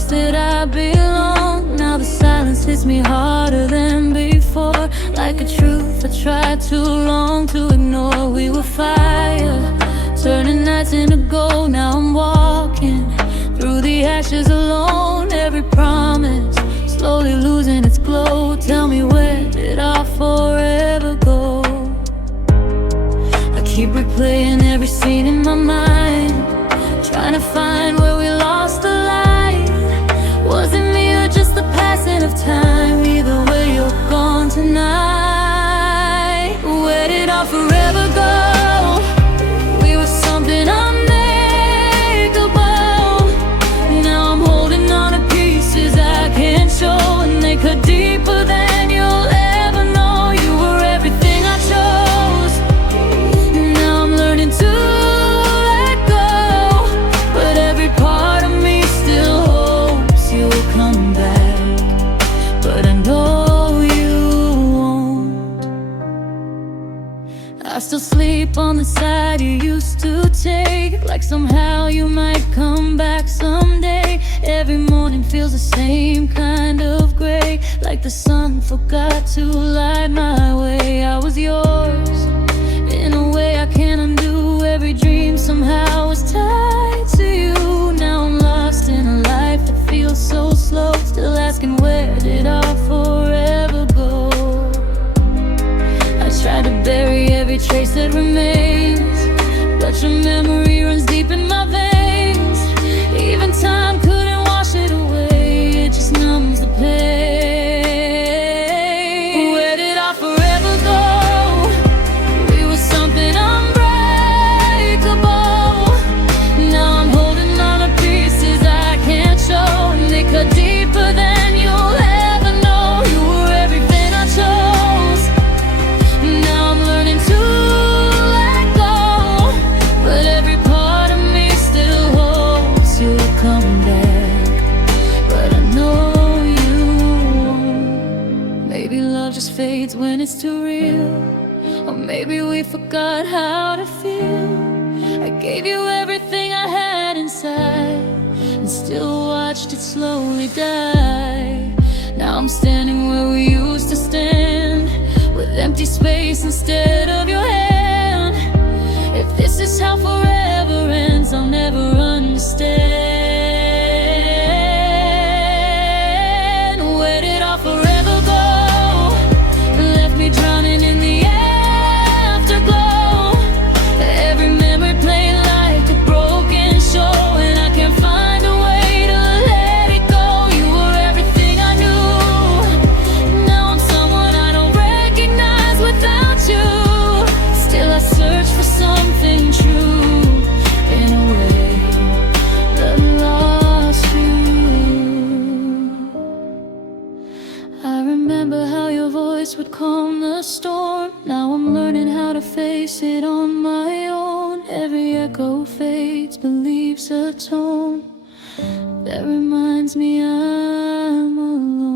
place that I belong. Now the silence hits me harder than before, like a truth I tried too long to ignore. We were fire, turning nights into gold. Now I'm walking through the ashes alone. Every promise slowly losing its glow. Tell me, where did our forever go? I keep replaying every scene in my mind, trying to find where we lost the light. Was it me or just the passing of time? Either way, you're gone tonight. Where did our forever go? We were something unmakeable. Now I'm holding on to pieces I can't show, and they cut deeper than you'll ever know. You were everything I chose. Now I'm learning to let go, but every part of me still hopes you'll come back. But I know you won't. I still sleep on the side you used to take, like somehow you might come back someday. Every morning feels the same kind of gray, like the sun forgot to light my way. I was yours in a way I can't undo. Every dream somehow was tied to you. Now I'm lost in a life that feels so slow, still asking, where did our forever go? I try to bury every trace that remains, but your memory runs deep in my veins. Even time couldn't wash it away, it just numbs the pain. Where did our forever go? We were something unbreakable. Now I'm holding on to pieces I can't show, and they cut deeper than you'll ever know. You were everything I chose. Now I'm learning to let go, but every part of me still hopes you'll come back. But I know you won't. Maybe love just fades when it's too real, or maybe we forgot how to feel. I gave you everything I had inside, and still watched it slowly die. Now I'm standing where we used to stand, with empty space instead of your hand. If this is how forever ends, I'll never understand. Where did our forever go? Left me drowning in the afterglow. Every memory playing like a broken show, and I can't find a way to let it go. You were everything I knew. Now I'm someone I don't recognize without you. Still I search for something true, in a way that lost you. I remember how your voice would calm the storm. Now I'm learning how to face it on my own. Every echo fades but leaves a tone that reminds me I'm alone.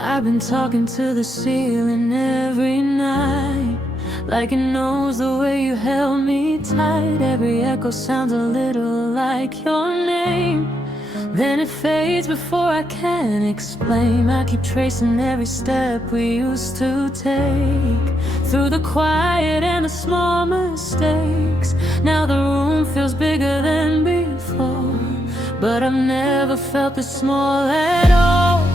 I've been talking to the ceiling every night, like it knows the way you held me tight. Every echo sounds a little like your name, then it fades before I can explain. I keep tracing every step we used to take, through the quiet and the small mistakes. Now the room feels bigger than before, but I've never felt this small at all.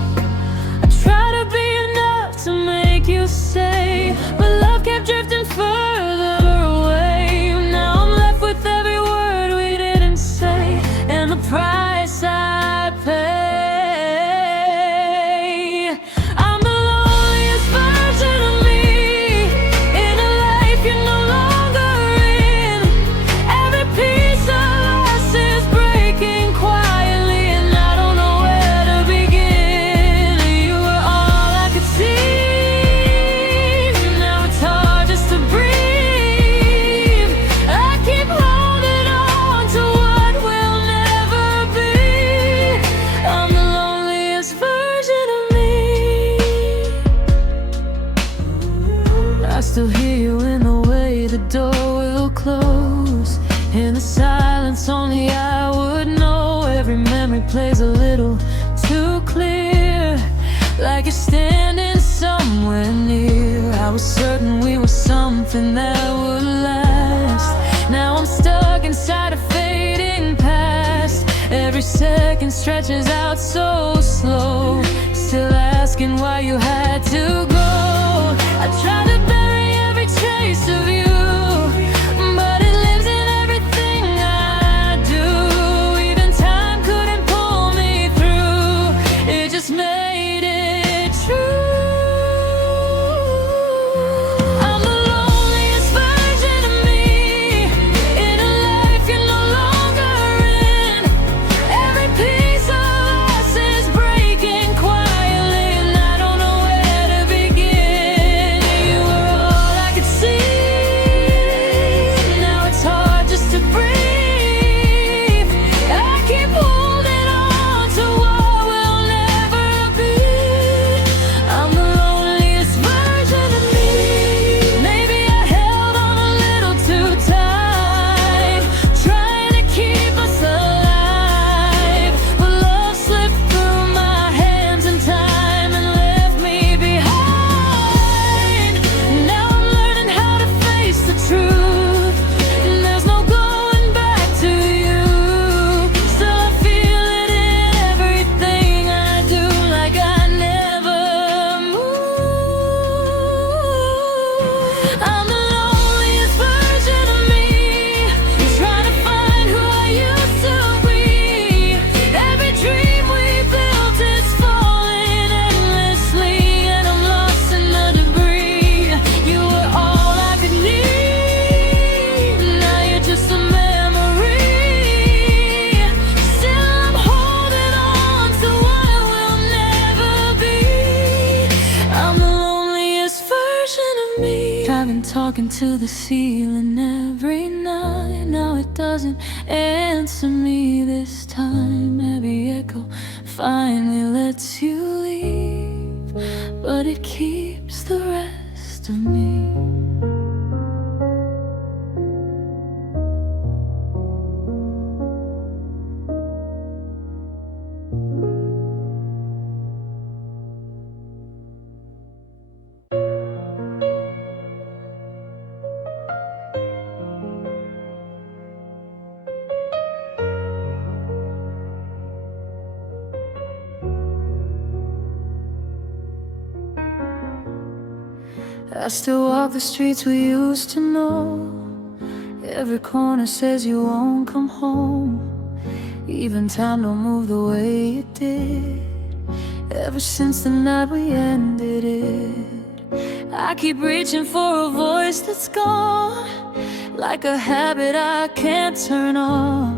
I try to be enough to make you stay, but love kept drifting further away. Now I'm left with every word we didn't say, and the price I pay. I'm the loneliest version still hear you in the way the door will close. In the silence only I would know. Every memory plays a little too clear, like you're standing somewhere near. I was certain we were something that would last. Now I'm stuck inside a fading past. Every second stretches out so slow, still asking why you had to go. I tried to bury every trace of you, but it lives in everything I do. Even time couldn't pull me through, it just made it true. I'm the loneliest version of me, in a life you're no longer in. Every piece of us is breaking quietly, and I don't know where to begin. You were all I could see, now it's hard just to breathe. I keep holding on to what will never be. I'm the loneliest version of me. Maybe I held on a little too tight, trying to keep us alive, but love slipped through my hands in time and left me behind. Now I'm learning how to face the truth, and there's no going back to you. Still I feel it in everything I do, like I never moved. I'm the loneliest version of me, trying to find who I used to be. Every dream we built is falling endlessly, and I'm lost in the debris. You were all I could need, now you're just a memory. Still I'm holding on to what will never be. I'm the loneliest version of me. I've been talking to the ceiling every night, now it doesn't answer me this time. Every echo finally lets you leave, but it keeps the rest of me. I still walk the streets we used to know. Every corner says you won't come home. Even time don't move the way it did, ever since the night we ended it. I keep reaching for a voice that's gone, like a habit I can't turn off.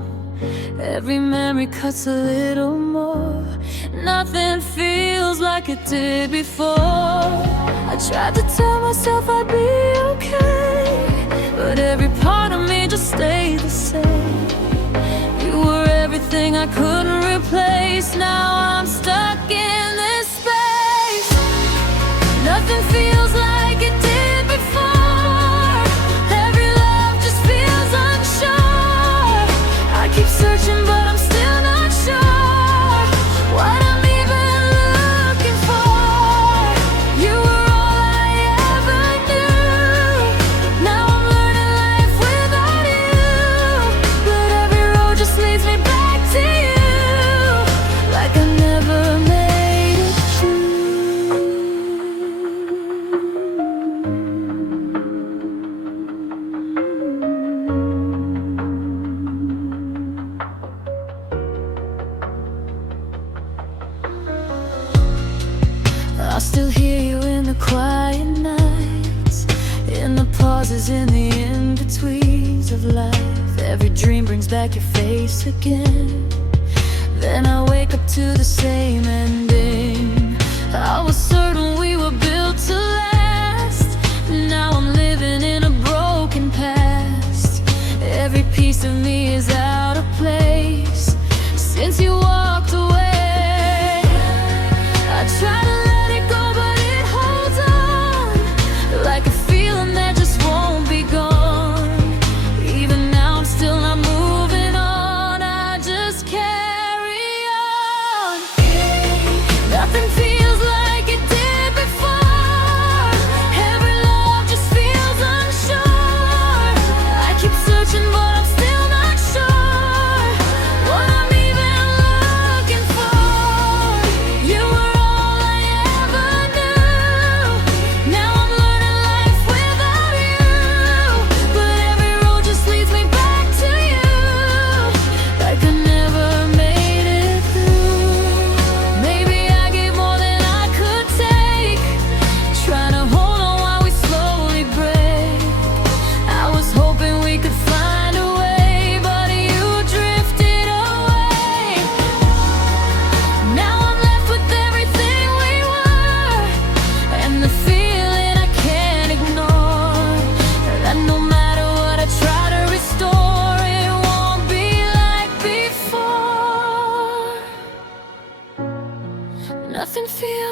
Every memory cuts a little more, nothing feels like it did before. I tried to tell myself I'd be okay, but every part of me just stayed the same. You were everything I couldn't replace. Now I'm stuck in this space. Nothing feels like it did before. Every love just feels unsure. I keep searching but I'm still not sure what I'm even looking for. You were all I ever knew. Now I'm learning life without you, but every road just leads me back to you, like I never made it through. I still hear you in the quiet nights, in the pauses, in the in-betweens of life. Every dream brings back your face again, then I wake up to the same ending. I was certain we were built to last. Now I'm living in a broken past. Every piece of me is out of place since you walked away. I try to let it go, but it holds on like a feeling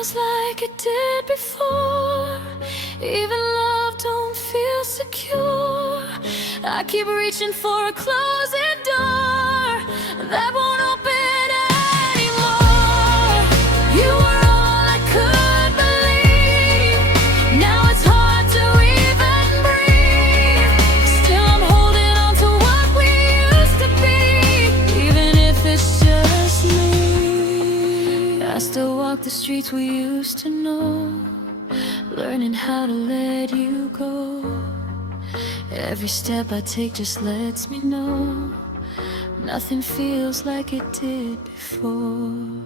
feels like it did before. Even love don't feel secure. I keep reaching for a closing door that won't open anymore. You were all I could believe. Now it's hard to even breathe. Still I'm holding on to what we used to be, even if it's just me. I still walk the streets we used to know, learning how to let you go. Every step I take just lets me know nothing feels like it did before.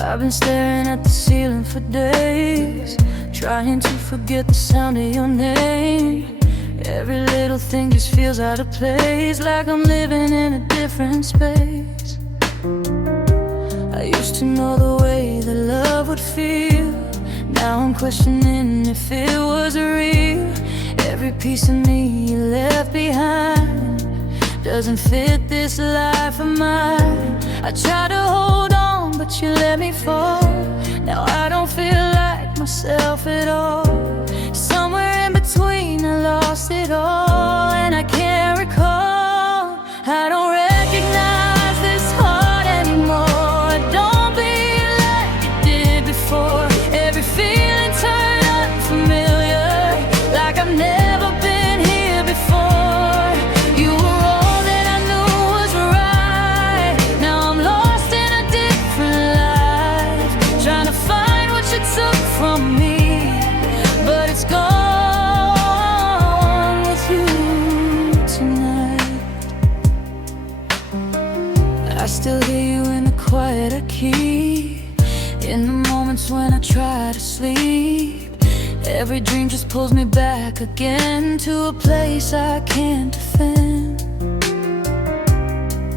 I've been staring at the ceiling for days, trying to forget the sound of your name. Every little thing just feels out of place, like I'm living in a different space. I used to know the way that love would feel. Now I'm questioning if it was real. Every piece of me you left behind doesn't fit this life of mine. I try to hold on, but you let me fall. Now I don't feel like myself at all. Somewhere in between I lost it all, and I can't recall. I don't recognize this heart anymore. It don't beat like it did before. Every feeling turned unfamiliar, like I've never been here before. You were all that I knew was right. Now I'm lost in a different life, trying to find what you took from me, but it's gone with you tonight. I still hear you in the quiet I keep, in the moments when I try to sleep. Every dream just pulls me back again to a place I can't defend.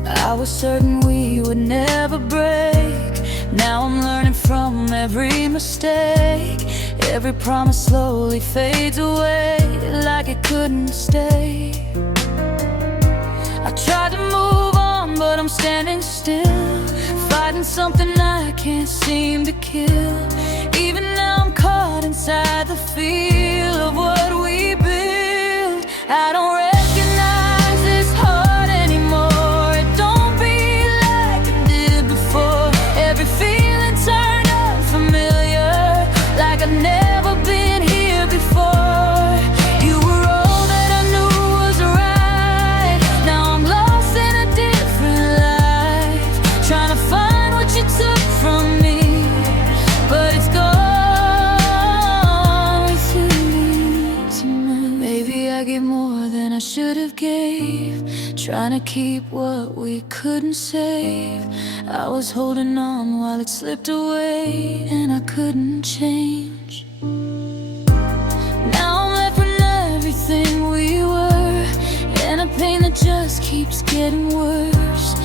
I was certain we would never break. Now I'm learning from every mistake. Every promise slowly fades away, like it couldn't stay. I tried to move on, but I'm standing still, fighting something I can't seem to kill. Even now I'm caught inside the feel of what we built. I don't recognize this heart anymore. It don't beat like it did before. Every feeling turned unfamiliar, like I've never been here before. You were all that I knew was right. Now I'm lost in a different life, trying to find what you took from me, but it's gone with you tonight. Maybe I gave more than I should have gave, trying to keep what we couldn't save. I was holding on while it slipped away, and I couldn't change. Now I'm left with everything we were, and a pain that just keeps getting worse.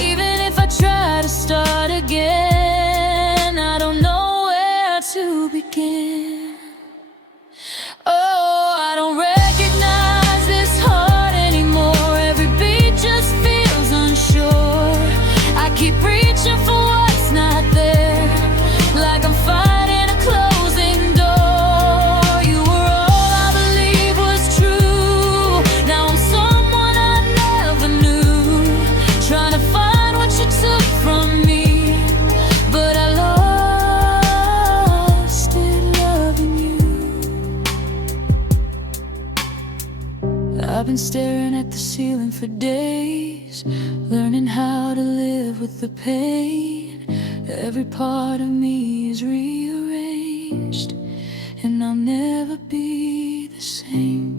Even if I try to start again, I don't know where to begin. Oh, I don't recognize this heart anymore. Every beat just feels unsure. I keep reaching for what's not there, like I'm fighting a closing door. You were all I believed was true. Now I'm someone I never knew, trying to find what you took from me, but I lost it loving you. I've been staring at the ceiling for days, learning how to live with the pain. Every part of me is rearranged, and I'll never be the same.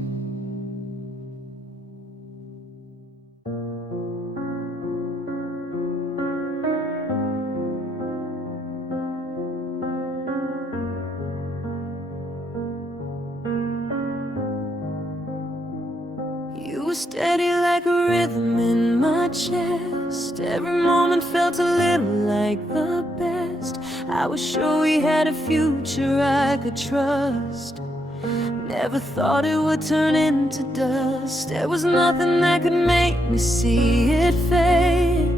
You were steady like a rhythm in my chest. Every moment felt a little like the best. I was sure we had a future I could trust. Never thought it would turn into dust. There was nothing that could make me see it fade.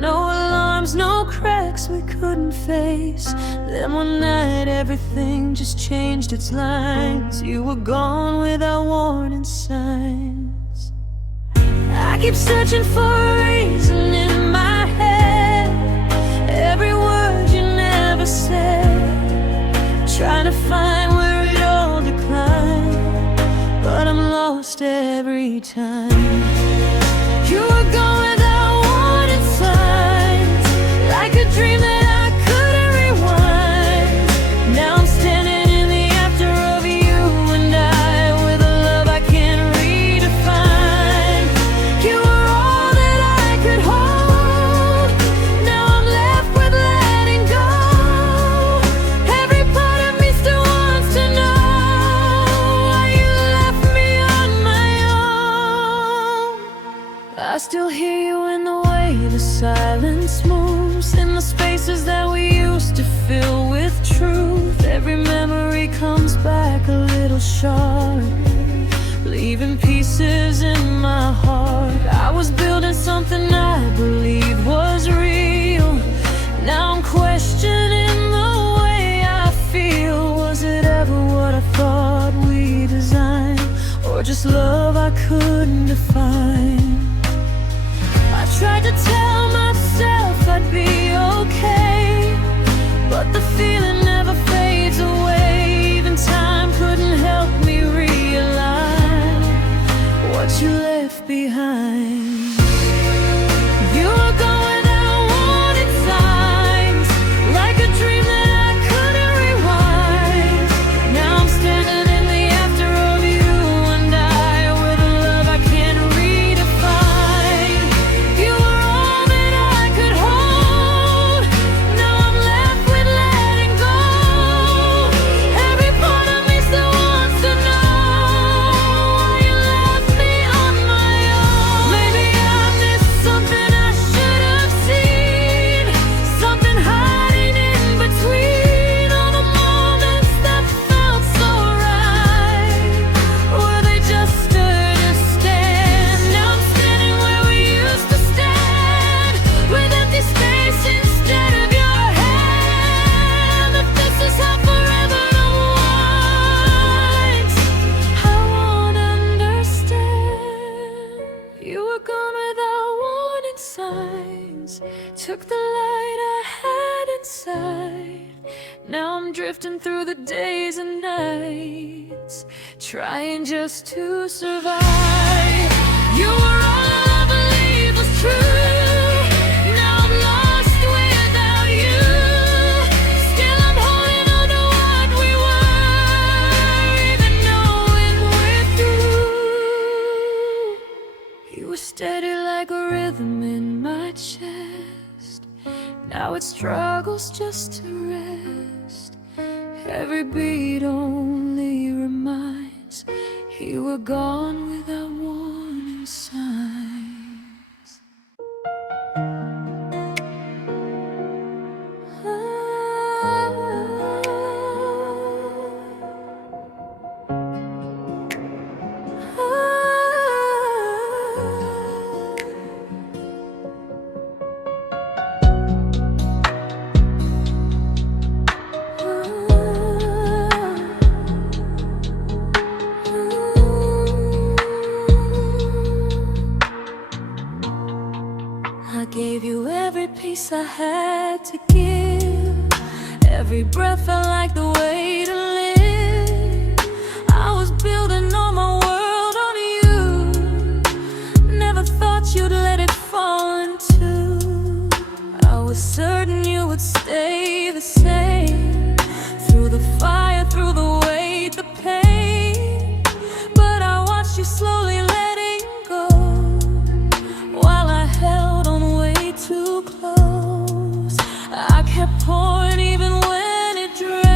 No alarms, no cracks we couldn't face. Then one night everything just changed its lines. You were gone without warning signs. I keep searching for a reason in my head, every word you never said, trying to find where it all declined, but I'm lost every time. You were gone without warning signs, like a dream that I couldn't rewind. Now I'm standing in the after of you and I, with a love I can't redefine. You were all that I could hold. Now I'm left with letting go. Every part of me still wants to know why you left me on my own. I still hear you in the way the silence moves, in the spaces that we used to fill with truth. Every memory comes back a little sharp, leaving pieces in my heart. I was building something I believed was real. Now I'm questioning the way I feel. Was it ever what I thought we designed, or just love I couldn't define? I tried to tell myself I'd be okay, but the feeling never fades away. Even time couldn't help me realize what you left behind. You were gone without warning signs, like a dream that I couldn't rewind. Now I'm standing in the after of you and I, with a love I can't redefine. You were all that I could hold. Now I'm left with letting go. Every part of me still wants to know why you left me on my own. Maybe I missed something I should have seen, something hiding in between all the moments that felt so right. Were they just stood to stand? Now I'm standing where we used to stand, with empty space instead of your hand. If this is how forever unwinds, I won't understand. You were gone without warning signs, took the light I had inside. Now I'm drifting through the days and nights, trying just to survive. You were all I believed was true. Now I'm lost without you. Still I'm holding on to what we were, even knowing we're through. You were steady like a rhythm in my chest. Now it struggles just to rest. Every beat only reminds you were gone without warning signs. I gave you every piece I had to give. Every breath felt like the way to live. I was building all my world on you. Never thought you'd let it fall in two. I was certain you would stay the same, through the fire, through the weight, the pain. But I watched you slowly letting go, while I held on way too close. I kept pouring even when it drained.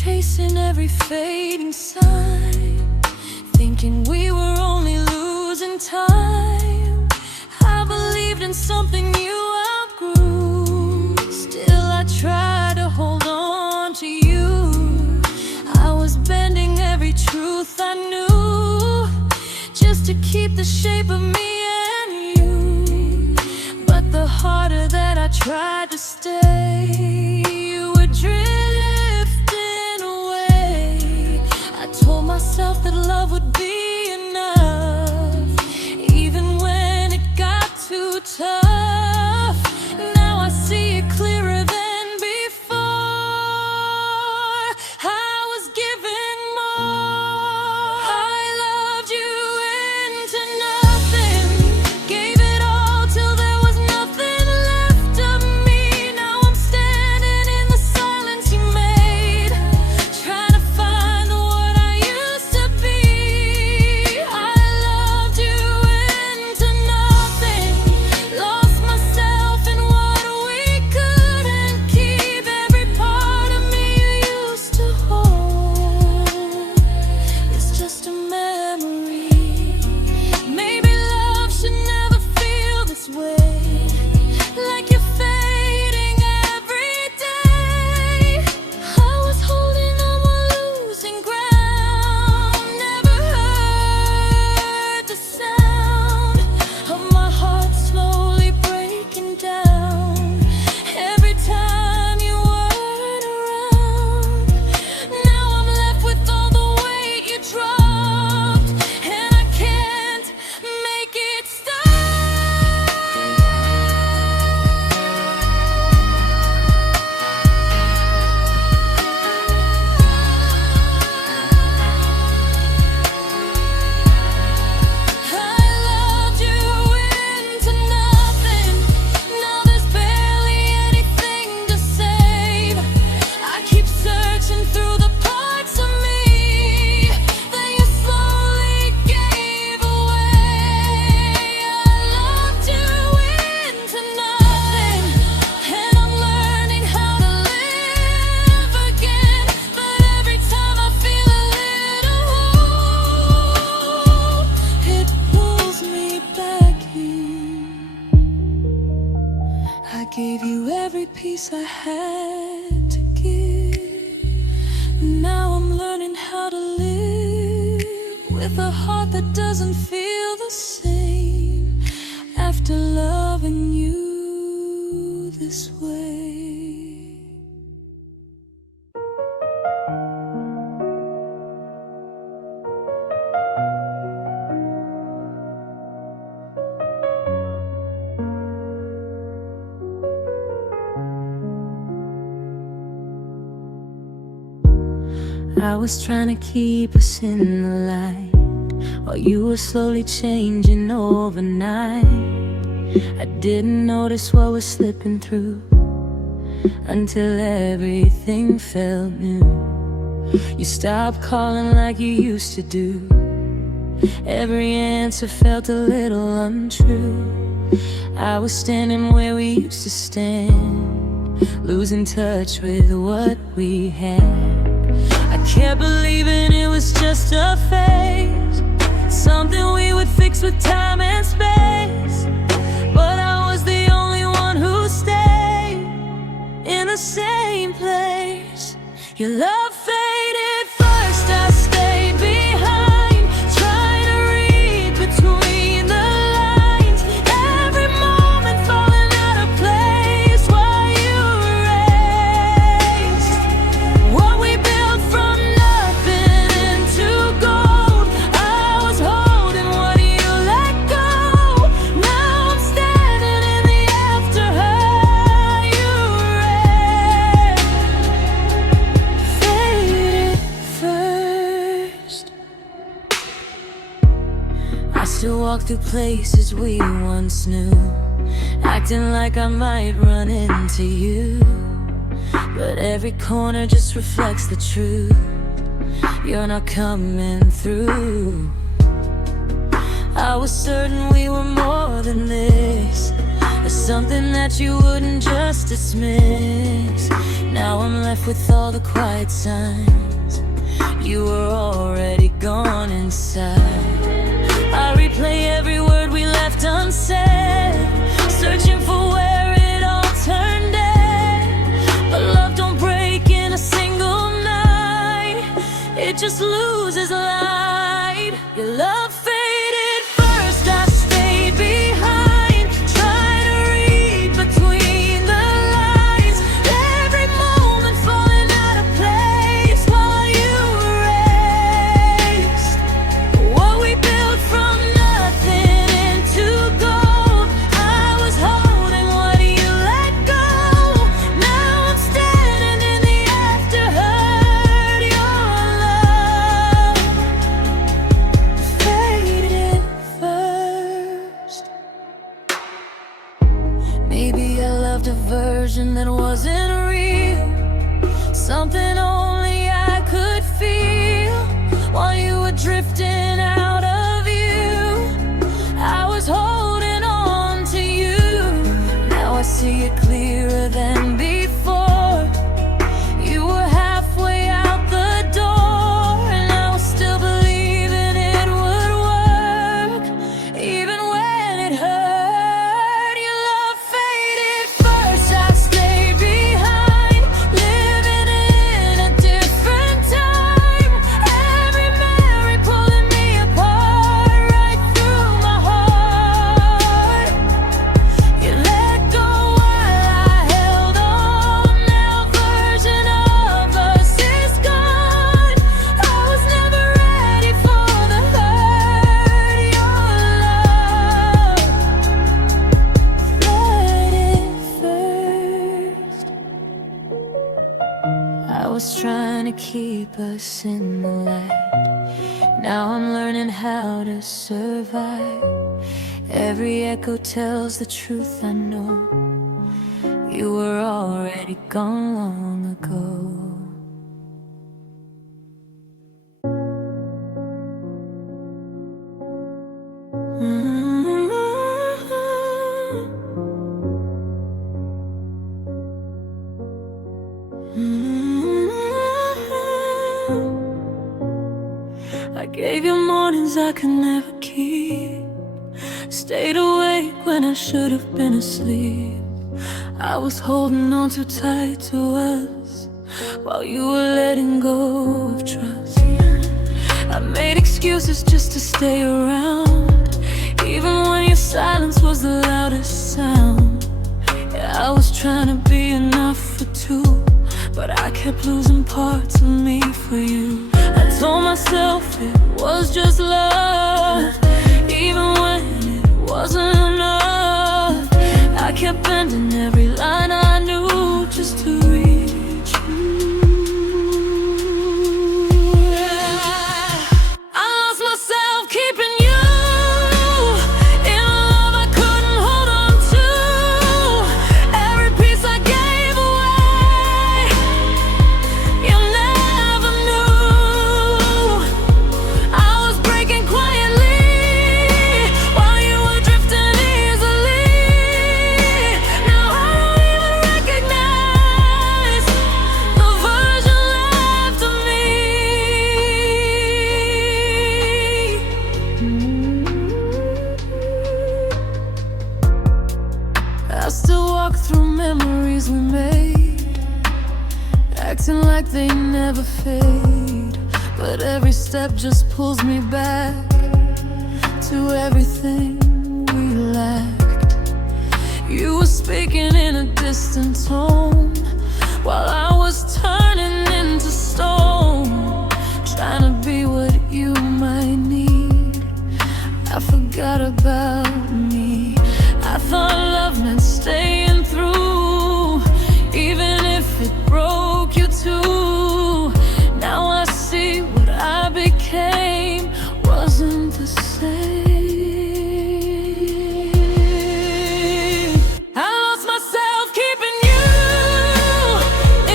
chasing every fading sign, thinking we were only losing time. I believed in something you outgrew. Still I tried to hold on to you. I was bending every truth I knew, just to keep the shape of me and you. But the harder that I tried to stay, you were drifting away. I told myself that love would be enough, even when it got too tough. Now I see it clearer than before. I was given more. I loved you into nothing, gave it all till there was nothing left of me. Now I'm standing in the silence you made, trying to find what I used to be. I loved you into nothing, lost myself in what we couldn't keep. Every part of me you used to hold is just a memory. Maybe love should never feel this way, like you're fading every day. I was holding on while losing ground, never heard the sound of my heart slowly breaking down every time you weren't around. Now I'm left with all the weight you dropped, and I can't make it stop. I loved you into nothing. Now there's barely anything to save. I keep searching through the parts of me that you slowly gave away. I loved you into nothing, and I'm learning how to live again. But every time I feel a little hole, it pulls me back in. I gave you every piece I had to give. Now I'm learning how to live with a heart that doesn't feel the same after loving you this way. I was trying to keep us in the light while you were slowly changing overnight. I didn't notice what was slipping through until everything felt new. You stopped calling like you used to do. Every answer felt a little untrue. I was standing where we used to stand, losing touch with what we had. I kept believing it was just a phase, something we would fix with time and space. But I was the only one who stayed in the same place. Your love faded first, I stayed behind, trying to read between the lines. Every moment falling out of place while you erased what we built from nothing into gold. I was holding what you let go. Now I'm standing in the after you erased. Faded first. I still walk through places we once knew, acting like I might run into you. But every corner just reflects the truth. You're not coming through. I was certain we were more than this, a something that you wouldn't just dismiss. Now I'm left with all the quiet signs. You were already gone inside. I replay every word we left unsaid, searching for where it all turned dead. But love don't break in a single night, it just loses light. Your love faded first, I stayed behind, trying to read between the lines. Every moment falling out of place while you erased what we built from nothing into gold. I was holding what you let go. Now I'm standing in the afterhurt. Your love faded first. Maybe I loved a version that wasn't real, something only I could feel. While you were drifting out of view, I was holding on to you. Now I see it clearer than before. You were halfway out the door, and I was still believing it would work, even when it hurt. Your love faded first, I stayed behind, living in a different time. Every memory pulling me apart, right through my heart. You let go while I held on. Now version of us is gone. I was never ready for the hurt. Your love faded first. I was trying to keep us in the light. Now I'm learning how to survive. Every echo tells the truth, I know. You were already gone long ago. I gave you mornings I could never keep, stayed awake when I should have been asleep. I was holding on too tight to us while you were letting go of trust. I made excuses just to stay around, even when your silence was the loudest sound. Yeah, I was trying to be enough for two, but I kept losing parts of me for you. I told myself it was just love, even when it wasn't enough. I kept bending every line I knew just to reach you. I lost myself keeping you in a love I couldn't hold on to. Every piece I gave away, you never knew. I was breaking quietly while you were drifting easily. Now I don't even recognize the version left of me. I still walk through memories we made, acting like they never fade. But every step just pulls me back to everything we lacked. You were speaking in a distant tone while I was turning into stone, trying to be what you might need. I forgot about me. I thought love meant staying through, even if it broke you too. Now I see what I became wasn't the same. I lost myself keeping you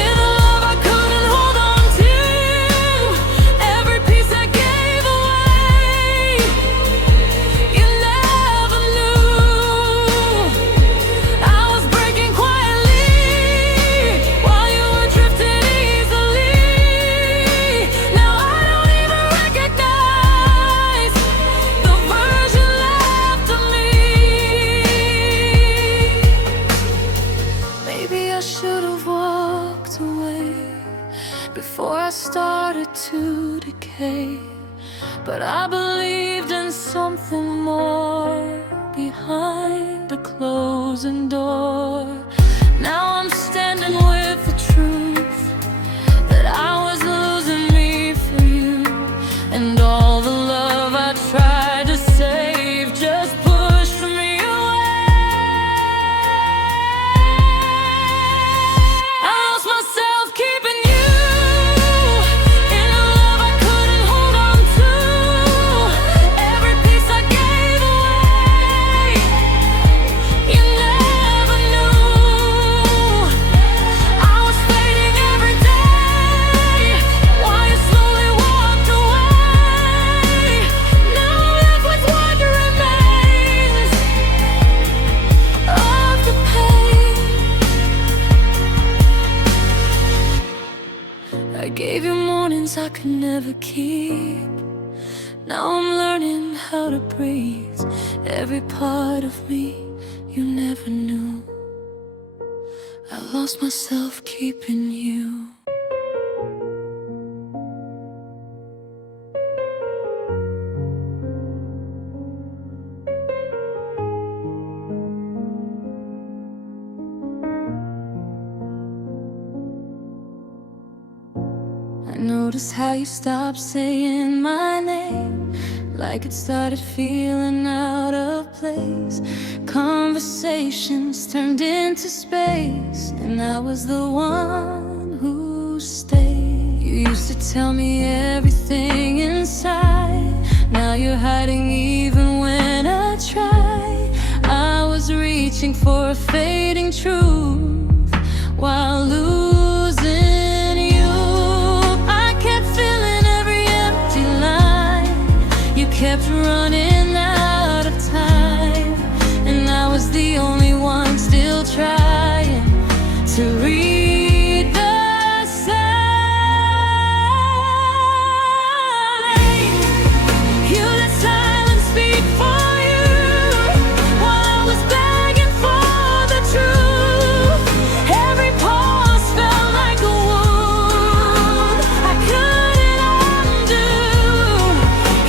in a love I couldn't hold on to. Every piece I gave away, you never okay. But I believed in something more behind a closing door. Now I'm standing with the truth that I was losing me for you, and all the love I tried to save just pushed me away. I lost myself keeping you in a love I couldn't hold on to. Every piece I gave away, you never knew. I was fading every day while you slowly walked away. Now I'm left with what remains of the pain. I gave you mornings I could never keep. Now I'm learning how to breathe. Every part of me you never knew. I lost myself keeping you. I noticed how you stopped saying my name, like it started feeling out of place. Conversations turned into space, and I was the one who stayed. You used to tell me everything inside. Now you're hiding even when I try. I was reaching for a fading truth while losing you. I kept filling every empty line. You kept running out of time, and I was the only one still trying to read the sign. You let silence speak for you while I was begging for the truth. Every pause felt like a wound I couldn't undo.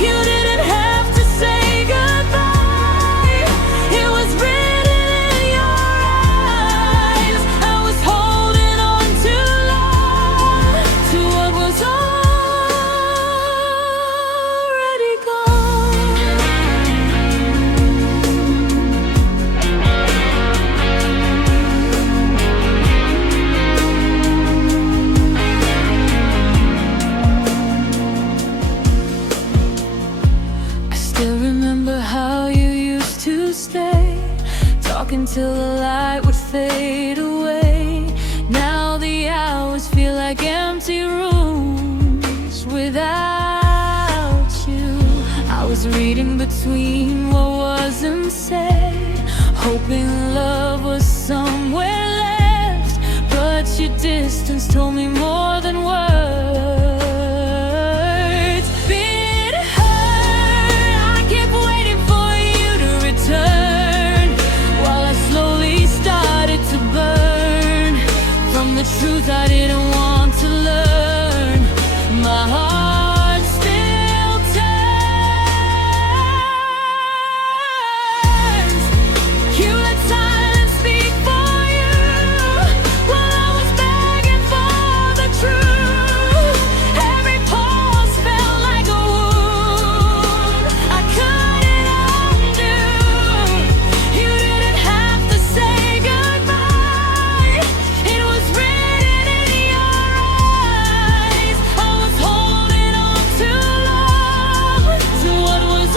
You didn't have to say goodbye. It was written in your eyes. I was holding on too long to what was already gone. I still remember how you used to stay, talking till the light would fade away. Now the hours feel like empty rooms without you. I was reading between what wasn't said, hoping love was somewhere left, but your distance told me more than words. It hurt. I kept waiting for you to return while I slowly started to burn from the truth I didn't want to learn. My heart still turns. You let silence speak for you while I was begging for the truth. Every pause felt like a wound I couldn't undo. You didn't have to say goodbye. It was written in your eyes. I was holding on too long to what was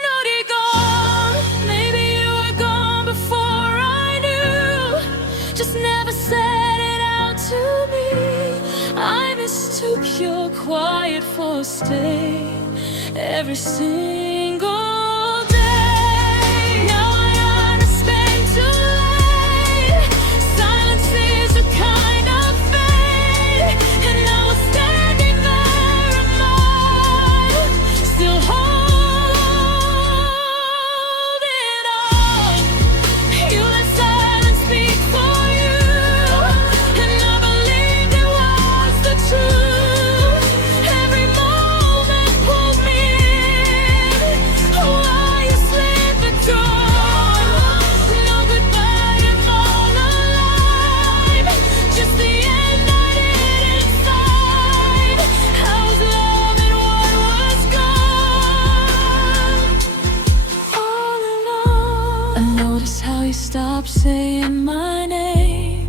already gone. Maybe you were gone before I knew, just never said it out to me. I mistook your quiet for a stay every single day. Now I understand too late. Silence is a kind of fate, and I was standing there alone, still holding on. You let silence speak for you, and I believed it was the truth. finally stopped saying my name,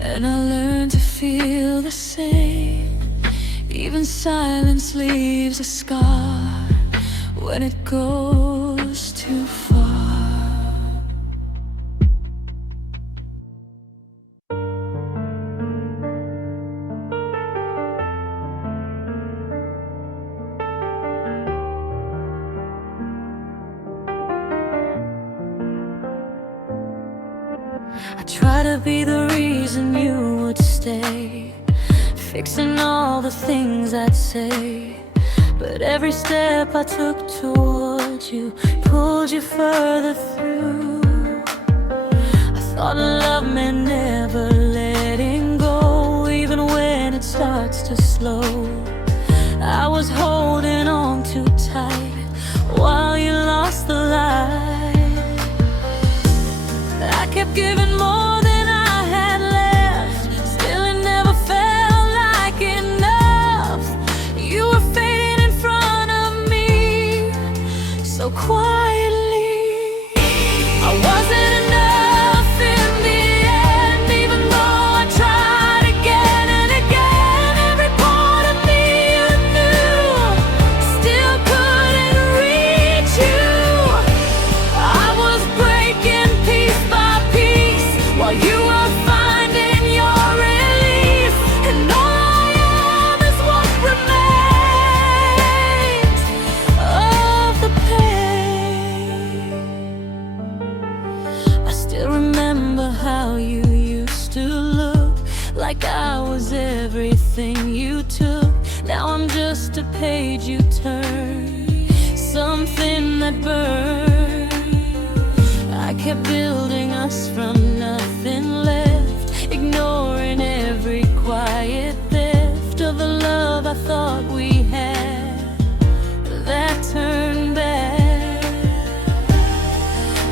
and I learned to feel the same. Even silence leaves a scar when it goes too far. I try to be the reason you would stay, fixing all the things I'd say. But every step I took towards you pulled you further through. I thought love meant never letting go, even when it starts to slow. I was holding on too tight while you lost the light. I kept giving more than I had left, still it never felt like enough. You were fading in front of me so quietly. I wasn't enough in the end, even though I tried again and again. Every part of me you knew still couldn't reach you. I was breaking piece by piece while you were finding your release, and all I am is what remains of the pain. I still remember how you used to look, like I was everything you took. Now I'm just a page you turn, something that burned. I kept building us from nothing left, ignoring every quiet theft of the love I thought we had that turned bad.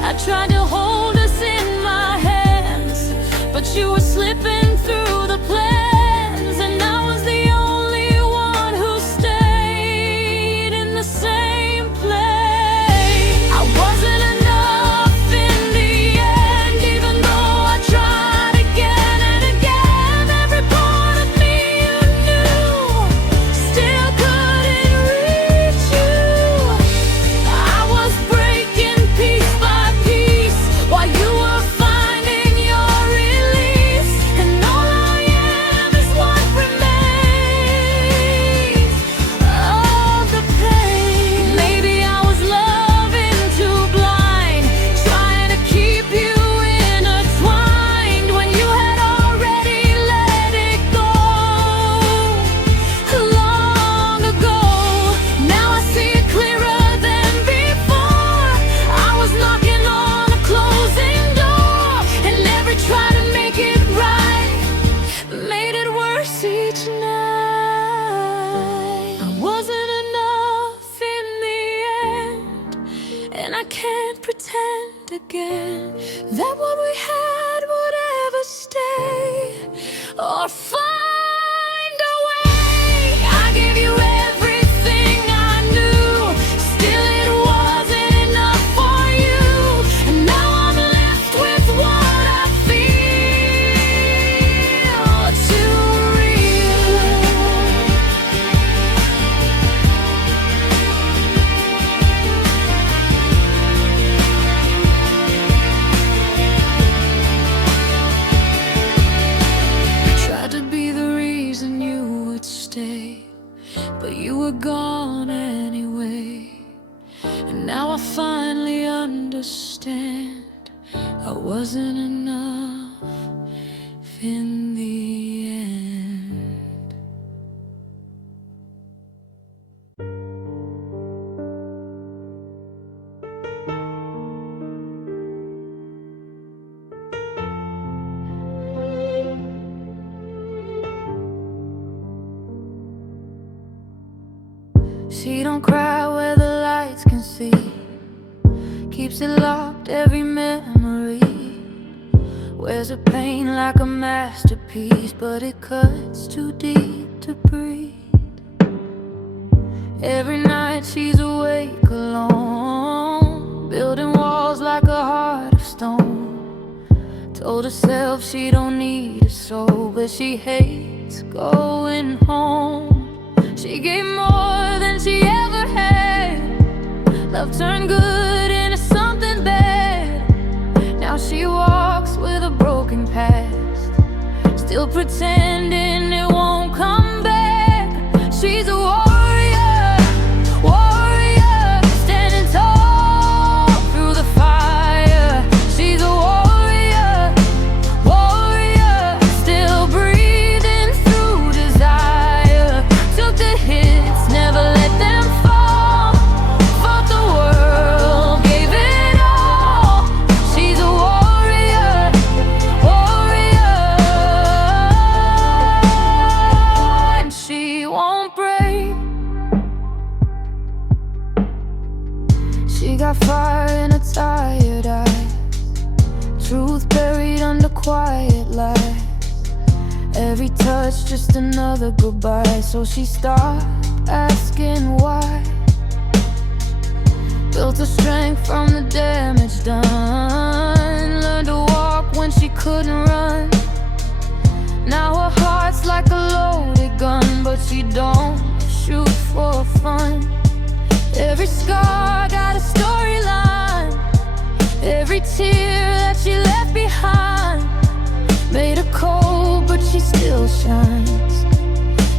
I tried to hold us in my hands, but you were slipping through the plans, and I was the only one who stayed in the same place. I wasn't enough in the end, even though I tried again and again. Every part of me you knew still couldn't reach you. I was breaking piece by piece while you were finding your release, and all I am is what remains of the pain. Maybe I was loving too blind, trying to keep you intertwined when you had already let it go long ago. Now I see it clearer than before. I was knocking on a closing door, and every try to make it right made it worse each night. I wasn't enough in the end, and I can't pretend again that what we had would ever stay or find a way. I gave you everything I knew, still it wasn't enough for you, and now I'm left with what I feel too real. Tried to be the reason you would stay, but you were gone anyway. And now I finally understand I wasn't enough in the end. She don't cry where the lights can see, keeps it locked, every memory. Wears a pain like a masterpiece, but it cuts too deep to breathe. Every night she's awake alone, building walls like a heart of stone. Told herself she don't need a soul, but she hates going home. She gave more than she ever had. Love turned good into something bad. Now she walks with a broken past, still pretending it won't come back. She's a warrior, warrior, standing tall through the fire. She's a warrior, warrior, still breathing through desire. Took the hits, never let them fall. Fought the world, gave it all. She's a warrior, warrior, and she won't break. She got fire in her tired eyes, truth buried under quiet lies. Every touch just another goodbye, so she stopped asking why. Built her strength from the damage done, learned to walk when she couldn't run. Now her heart's like a loaded gun, but she don't shoot for fun. Every scar got a storyline, every tear that she left behind made her cold, but she still shines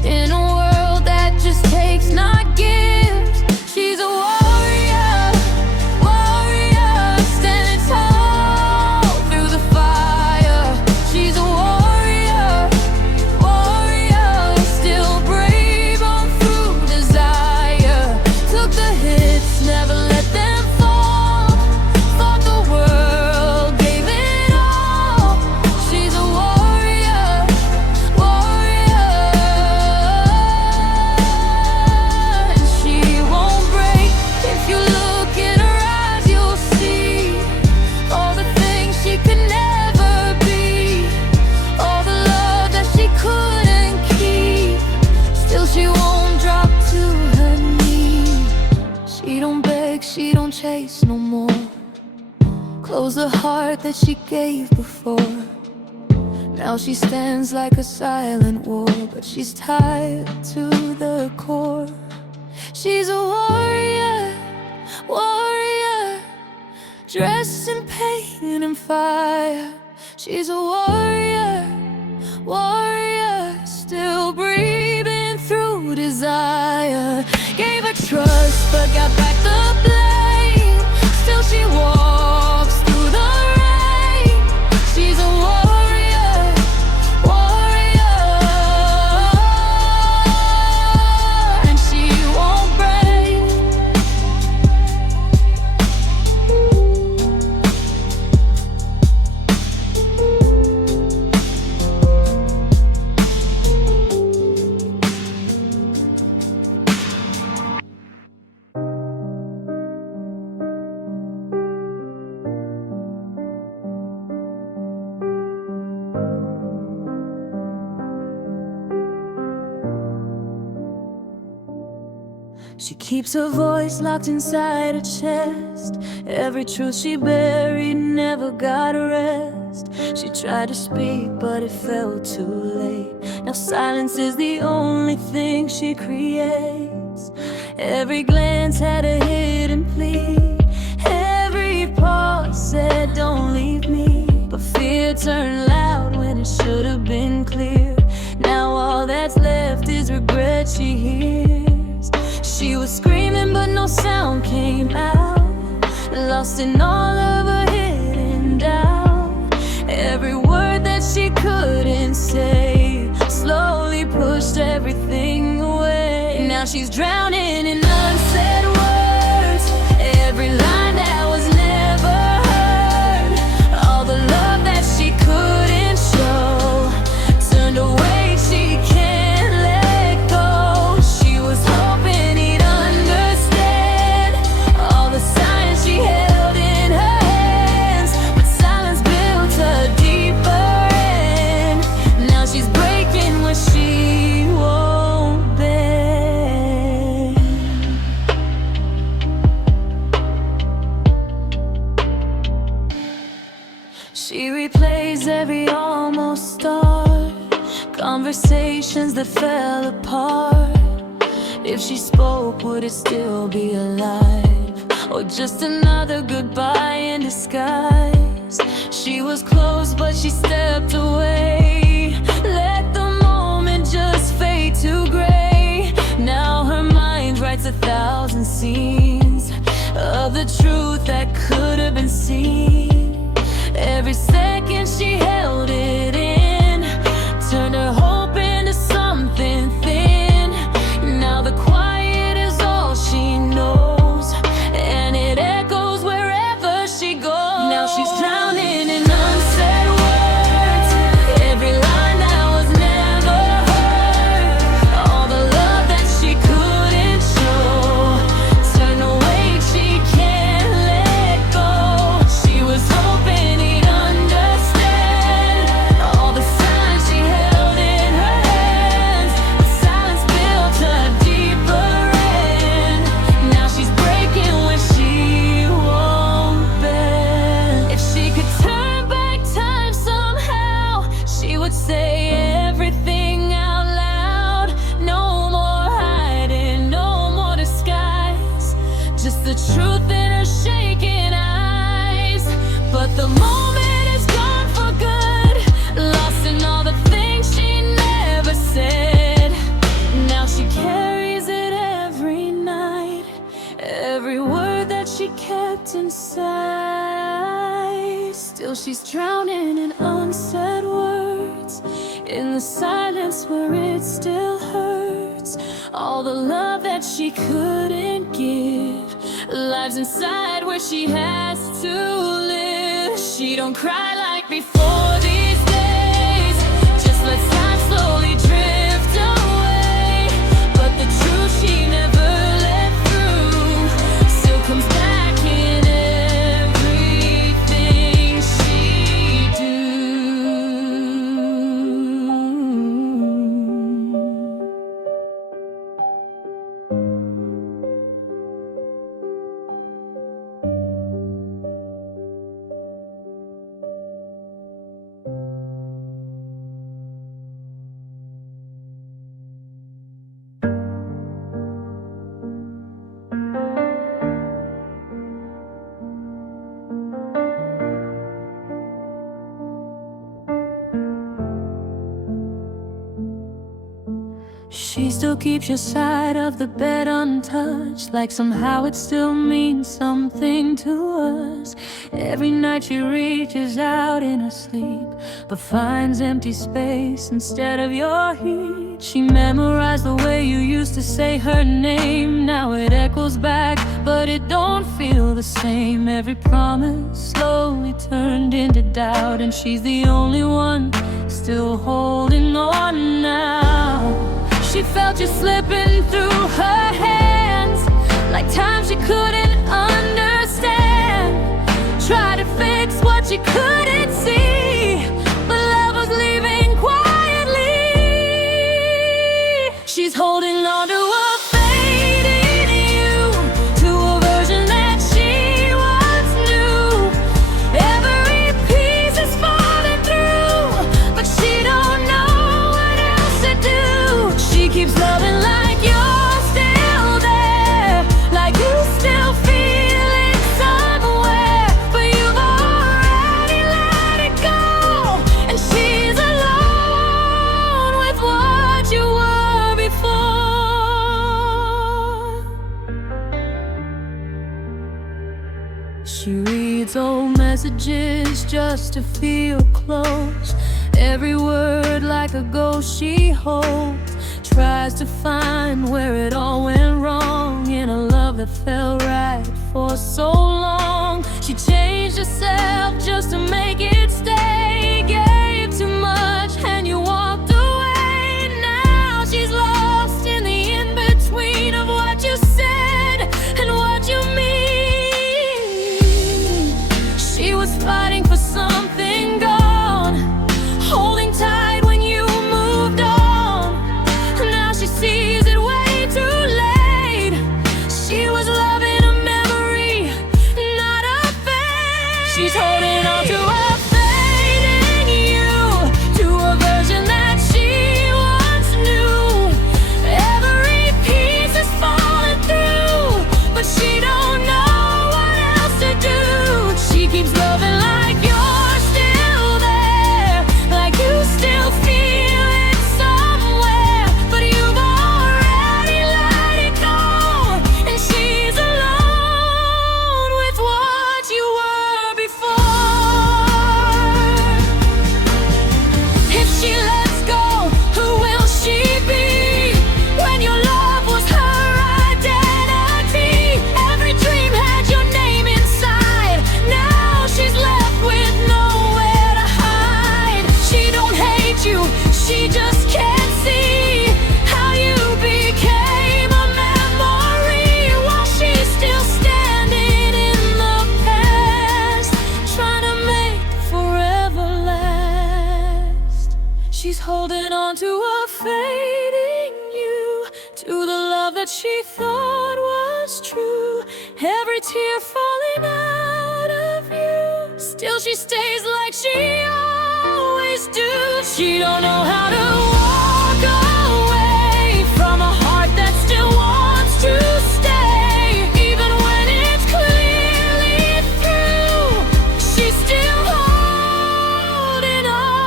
in a world that just takes, not gives. She's a warrior, warrior, standing tall through the fire. She's a warrior, warrior, still brave on through desire. Took the hits, never let them fall. Fought the world, gave it all. She's a warrior, warrior, and she won't break. If you look in her eyes, you'll see all the things she could never be, all the love that she couldn't keep. Still she won't drop to her knees. She don't beg, she don't chase no more. Close the heart that she gave before. Now she stands like a silent war, but she's tied to the core. She's a warrior, warrior, dressed in pain and fire. She's a warrior, warrior, still breathing through desire. Gave her trust, but got back the blame. Still she walks through the rain. She's a warrior, warrior, and she won't break. She keeps her voice locked inside her chest. Every truth she buried never got rest. She tried to speak, but it fell too late. Now silence is the only thing she creates. Every glance had a hidden plea. Every pause said, don't leave me. But fear turned loud when it should have been clear. Now all that's left is regret she hears. She was screaming but no sound came out, lost in all of her hidden doubt. Every word that she couldn't say slowly pushed everything away. Now she's drowning in unsaid words, every line that was never heard. All the love that she couldn't show turned away, she can't let go. She was hoping he'd understand all the signs she held in her hands, but silence built a deeper end. Now she's breaking what she won't bend. She replays every almost start, conversations that fell apart. If she spoke, would it still be alive? Or just another goodbye in disguise? She was close, but she stepped away. Let the moment just fade to gray. Now her mind writes 1,000 scenes of the truth that could have been seen. Every second she held it in turned her hope into something thin. Now the quiet is all she knows, and it echoes wherever she goes. Now she's drowning in unsaid words, every line that was never heard. All the love that she couldn't show turned away, she can't let go. She was hoping he'd understand all the signs she held in her hands. The silence built a deeper end. Now she's breaking when she won't bend. If she could turn back time somehow, she would say everything out loud. No more hiding, no more disguise, just the truth in her shaking eyes. But the moment is gone for good, lost in all the things she never said. Now she carries it every night, every word that she kept inside. Still she's drowning in unsaid words, in the silence where it still hurts. All the love that she couldn't give lives inside where she has to live. She don't cry like before these days, just lets time slowly drift away. But the truth she never let through still comes back in everything she do. She still keeps your side of the bed untouched, like somehow it still means something to us. Every night she reaches out in her sleep, but finds empty space instead of your heat. She memorized the way you used to say her name. Now it echoes back, but it don't feel the same. Every promise slowly turned into doubt, and she's the only one still holding on now. She felt you slipping through her hands, like time she couldn't understand. Tried to fix what she couldn't see, but love was leaving quietly. She's holding on to a faded you, to a version that she once knew. Every piece is falling through, but she don't know what else to do. She keeps loving like you're still there, like you still feel it somewhere, but you've already let it go, and she's alone with what you were before. She reads old messages just to feel close, every word like a ghost she holds. Tries to find where it all went wrong in a love that felt right for so long. She changed herself just to make it stay. Gave too much and you walked away. Now she's lost in the in-between of what you said and what you mean. She was fighting for something gone, holding tight when you moved on. Now she sees it way too late. She was loving a memory, not a fate. She's holding on to a fate. she thought was true, every tear falling out of you. Still she stays like she always do. She don't know how to walk away from a heart that still wants to stay. Even when it's clearly through, she's still holding on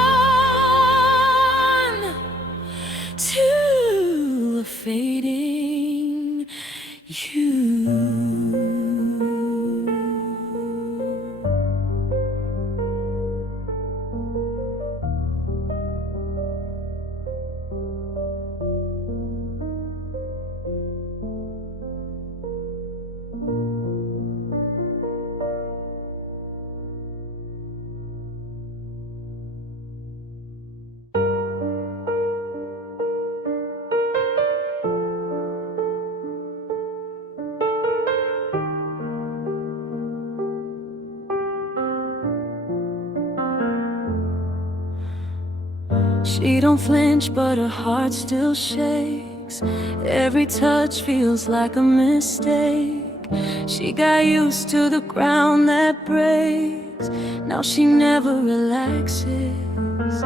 to a fading you. She don't flinch, but her heart still shakes. Every touch feels like a mistake. She got used to the ground that breaks. Now she never relaxes.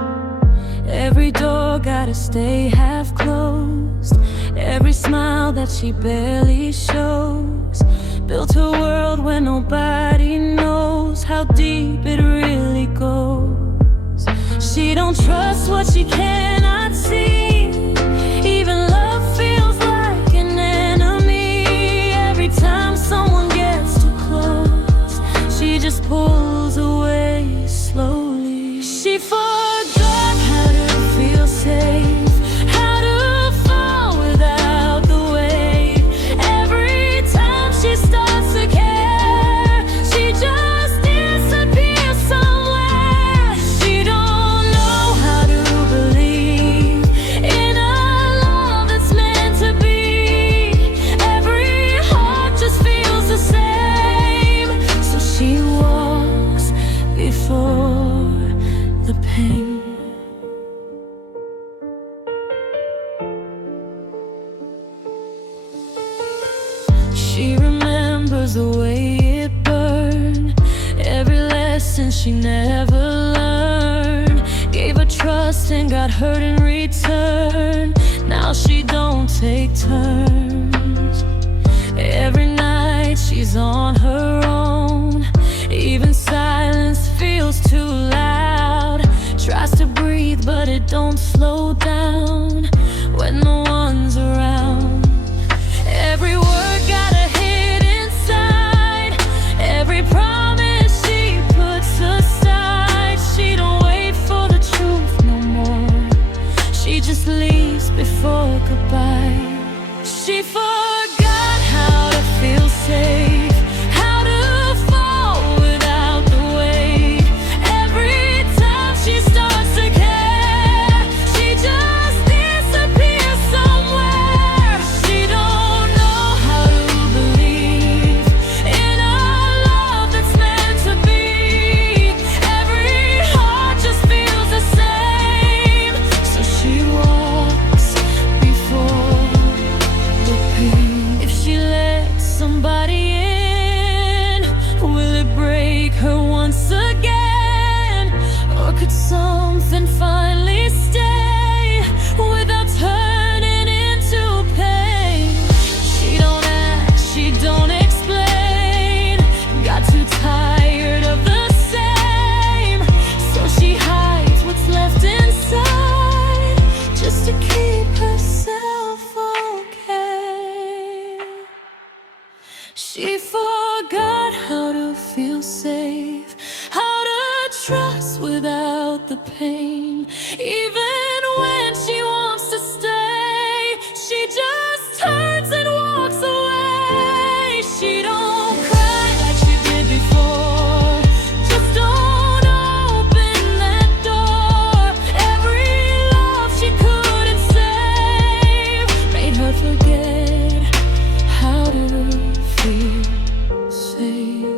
Every door gotta stay half closed. Every smile that she barely shows built a world where nobody knows how deep it really goes. She don't trust what she cannot see. Even love feels like an enemy. Every time someone gets too close, she just pulls away slowly. She forgot how to feel safe, how to fall without the weight. Every time she starts to care, she just disappears somewhere. She don't know how to believe in a love that's meant to be. Every heart just feels the same, so she walks before the pain. She remembers the way it burned, every lesson she never learned. Gave her trust and got hurt in return. Now she don't take turns. Every night she's on her own. Even silence feels too loud. Tries to breathe but it don't slow down when no one's around. Every word got a hit inside. Every promise she puts aside. She don't wait for the truth no more. She just leaves before goodbye. She forgot how to feel safe, how to fall without the weight. Every time she starts to care, she just disappears somewhere. She don't know how to believe in a love that's meant to be. Every heart just feels the same, so she walks before the pain. If she lets somebody in, will it break her once again? Or could something finally stay without turning into pain? She don't ask, she don't explain. Got too tired of the same, so she hides what's left inside just to keep herself okay. She forgot how to feel safe, how to trust without the pain. Even when she wants to stay, she just turns and walks away. She don't cry like she did before. Just don't open that door. Every love she couldn't save made her forget how to feel safe.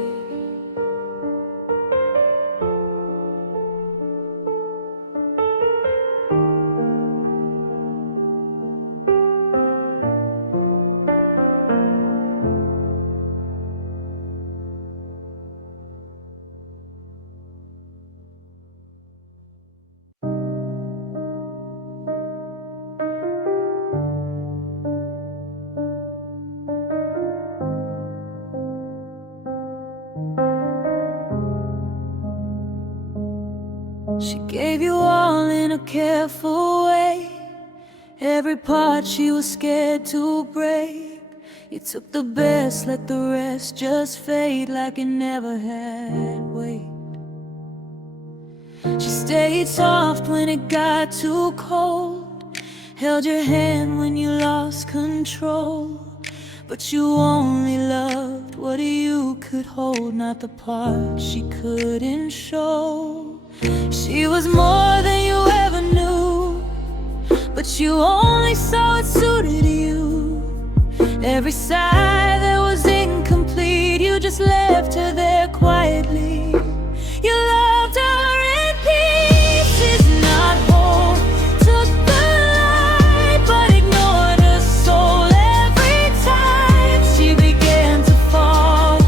She gave you all in a careful way. Every part she was scared to break. You took the best, let the rest just fade like it never had weight. She stayed soft when it got too cold, held your hand when you lost control. But you only loved what you could hold, not the part she couldn't show. She was more than you ever knew, but you only saw it suited you. Every sigh that was incomplete, you just left her there quietly. You loved her in pieces, not whole. Took the light, but ignored her soul. Every time she began to fall,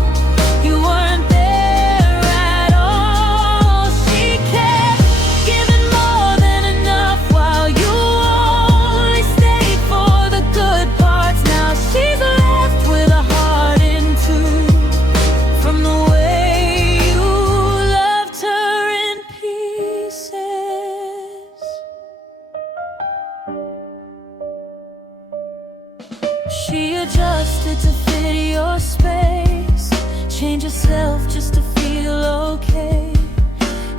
you weren't there at all. She kept giving more than enough, while you only stayed for the good parts. Now she's left with a heart in two, from the way you loved her in pieces. She adjusted to fit your space, changed herself just to feel okay.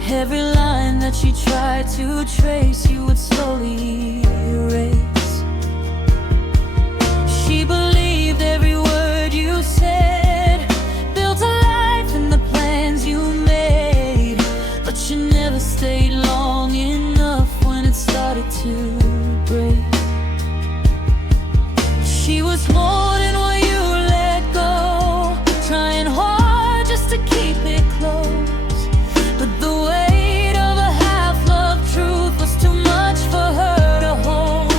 Every line that she tried to trace, you would slowly erase. She believed every word you said, built a life in the plans you made. But you never stayed long enough when it started to break. She was more than what you let go, trying hard just to keep it close. But the weight of a half-loved truth was too much for her to hold.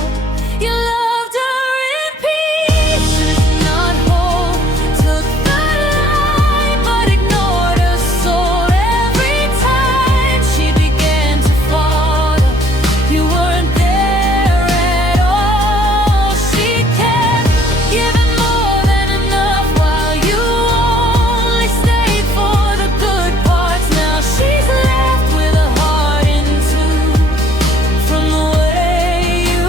You loved her in pieces, not whole. Took the light, but ignored her soul. Every time she began to fall, you weren't there at all. She kept giving more than enough, while you only stayed for the good parts. Now she's left with a heart in two, from the way you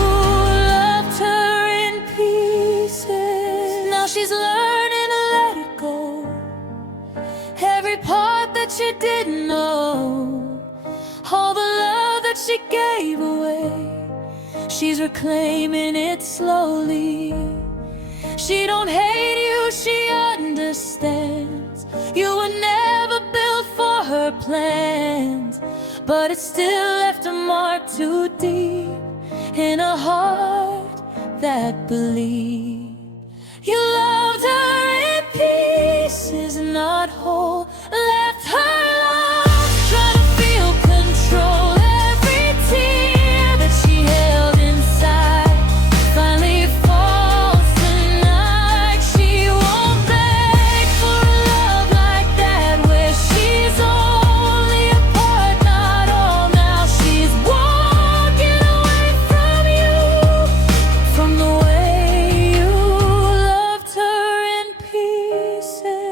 loved her in pieces. Now she's learning to let it go, every part that you didn't know, all the love that she gave away. She's reclaiming it slowly. She don't hate you, she understands. You were never built for her plans, but it still left a mark too deep in a heart that believed. You loved her in pieces, not whole. Left her lost, trying to feel control. Every tear that she held inside finally falls tonight. She won't beg for a love like that, where she's only a part, not all. Now she's walking away from you, from the way you loved her in pieces.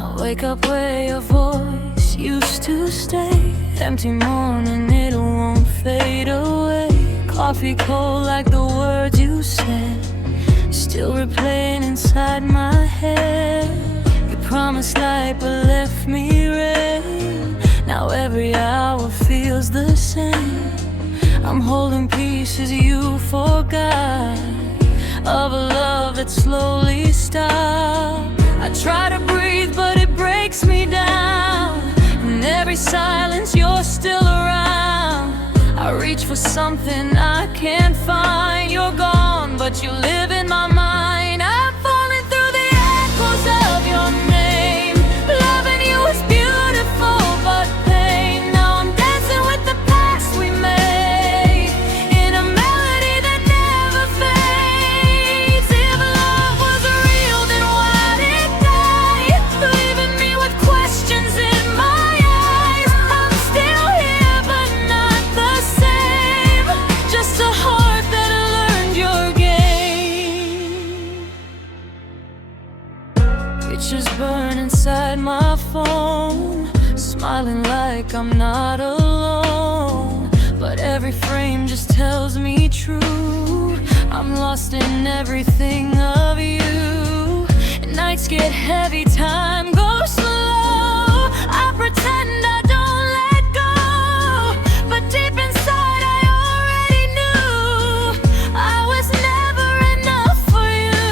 I wake up where your voice used to stay. Empty morning, it won't fade away. Coffee cold like the words you said, still replaying inside my head. You promised light but left me red. Now every hour feels the same. I'm holding pieces you forgot, of a love that slowly stopped. I try to breathe but it breaks me down. In every silence you're still around. I reach for something I can't find. You're gone but you live in my mind. I'm falling through the echoes of your name. Loving you is beautiful but pain. Now I'm dancing with the past we made, in a melody that never fades. inside my phone, smiling like I'm not alone. But every frame just tells me true, I'm lost in everything of you. And nights get heavy, time goes slow. I pretend I don't let go, but deep inside I already knew I was never enough for you.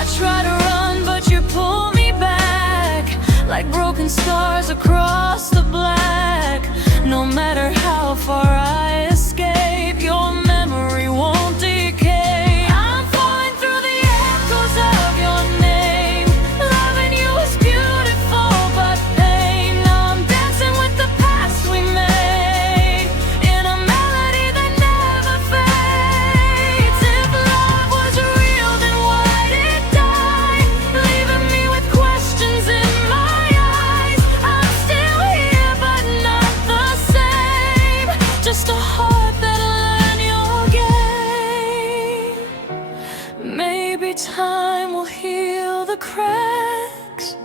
I try to run, but you pull me back, like broken stars across the black. No matter how far I escape, your memory won't decay. I'm falling through the echoes of your name. Loving you is beautiful but pain. Now I'm dancing with the past we made, in a melody that never fades. If love was real, then why did it die? Leaving me with questions in my eyes. I'm still here but not the same, just a heart that'll learn your game. Maybe time will heal the cracks,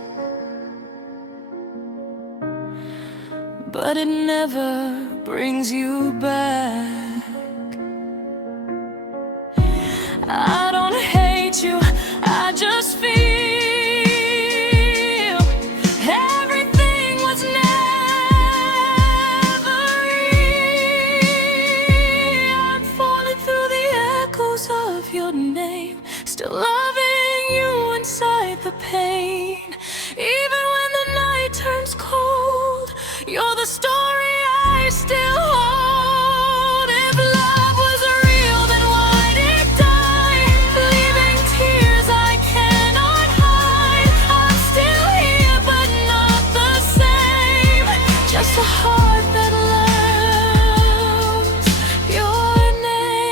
but it never brings you back. I don't hate you, I just feel everything was never real. I'm falling through the echoes of your name, still loving you inside the pain. Even when the night turns cold, you're the story I still hold. If love was real, then why did it die? Leaving tears I cannot hide. I'm still here but not the same, just a heart that loves your name.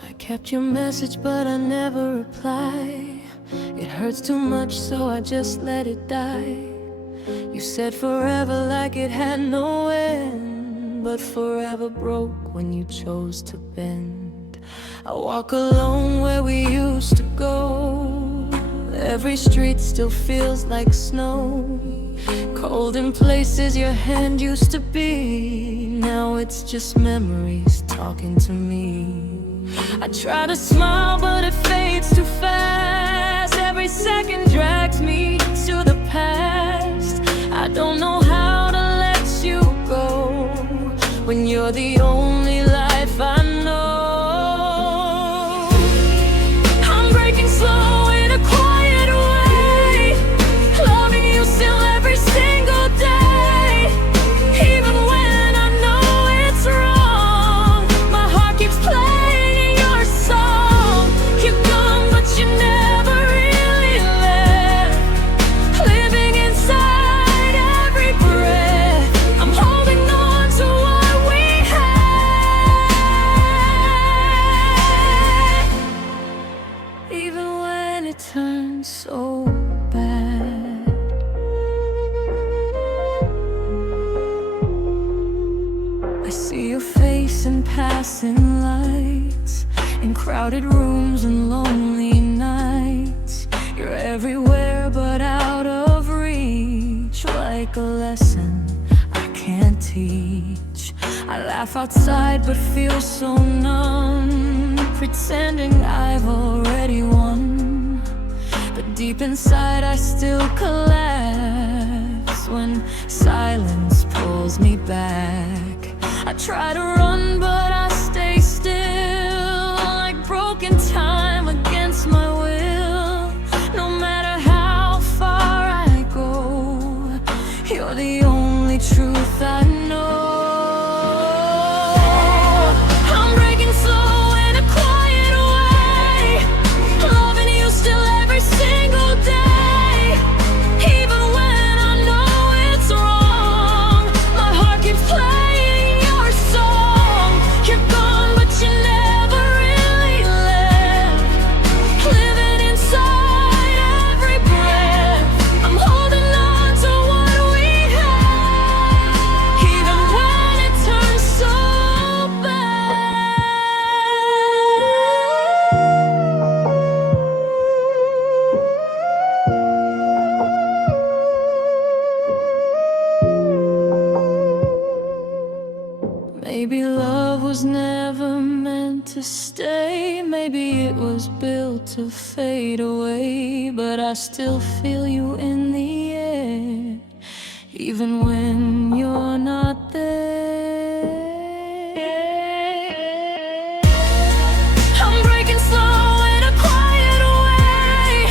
I kept your message but I never reply. It hurts too much so I just let it die. You said forever like it had no end, but forever broke when you chose to bend. I walk alone where we used to go. Every street still feels like snow. Cold in places your hand used to be. Now it's just memories talking to me. I try to smile but it fades too fast. Every second drags me to the past. I don't know how to let you go when you're the only life I know. I'm breaking slow in a quiet way, loving you still every single day. Even when I know it's wrong, my heart keeps playing your song. You're gone but you never really left, living inside every breath. I'm holding on to what we had, even when it turns so bad. I see your face in passing lights, in crowded rooms and lonely nights. You're everywhere but out of reach, like a lesson I can't teach. I laugh outside but feel so numb, pretending I've already won. But deep inside I still collapse when silence pulls me back. I try to run but I stay still, like broken time against my will. No matter how far I go, you're the only truth I know. I'm breaking slow in a quiet way, loving you still every single day. Even when I know it's wrong, my heart keeps playing your song. You're gone to fade away, but I still feel you in the air, even when you're not there. I'm breaking slow in a quiet way,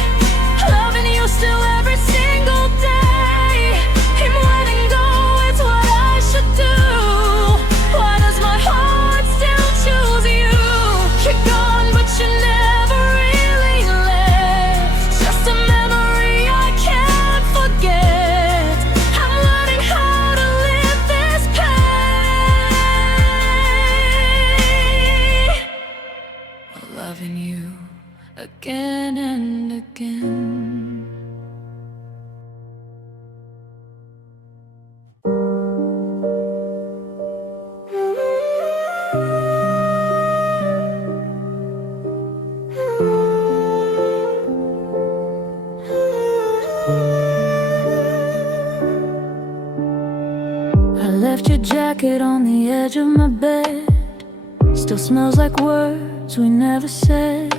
loving you still every single day. I'm letting go, it's what I should do. Why does my heart still choose you? You're gone, but you never really left. Just a memory I can't forget. I'm learning how to live this pain, loving you again and again. I left your jacket on the edge of my bed. Still smells like words we never said.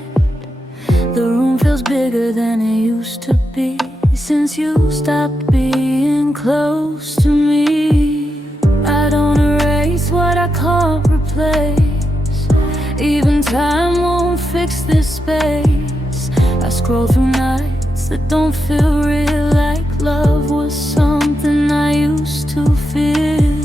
The room feels bigger than it used to be since you stopped being close to me. I don't erase what I can't replace. Even time won't fix this space. I scroll through nights that don't feel real, like love was something I used to feel.